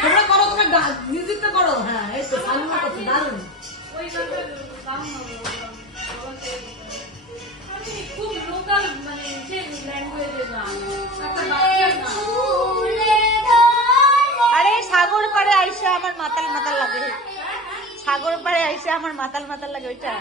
তোমরা করো, তোমরা মিউজিকটা করো। হ্যাঁ এই তো সালমা কত দারুণ। খুব লোকাল মানে যে ল্যাঙ্গুয়েজে গান। আরে সাগর পাড়ে আইসা আমার মাতাল মাতাল লাগে, সাগর পাড়ে আইসা আমার মাতাল মাতাল লাগে ওইটা।